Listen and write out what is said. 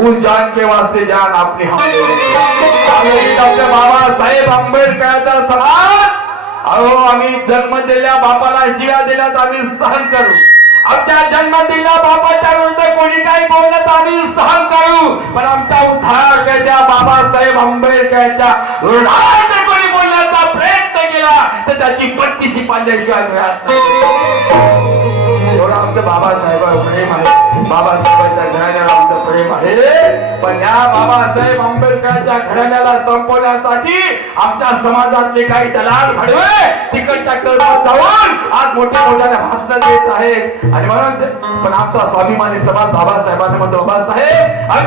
बलिदान के वास्ते जान आपने आम्ही डॉक्टर बाबासाहेब आंबेडकरांचा समाज। अहो आम्ही जन्म दिल्या बापाला शिव्या दिल्यात आम्ही सहन करू. आमच्या जन्म दिलेल्या बापाच्या विरुद्ध कोणी काही बोललं तर आम्ही सहन करू. पण आमच्या उद्धारकाच्या बाबासाहेब आंबेडकरांच्या विरोधात कोणी बोलण्याचा प्रयत्न केला तर त्याची पट्टीशी पाण्याशिवाय मिळत आमचं बाबासाहेब आमचं प्रेम आहे. बाबासाहेबांच्या घराण्याला आमचं प्रेम आहे पण या बाबासाहेब आंबेडकरांच्या घराण्याला संपवण्यासाठी आमच्या समाजातले काही दलाल घडवे तिकडच्या कर्मात जाऊन आज मोठ्या मोठ्याने भाषण देत आहेत. आणि म्हणून पण आमचा स्वाभिमानी समाज बाबासाहेबांना म्हणतो बाबासाहेब अरे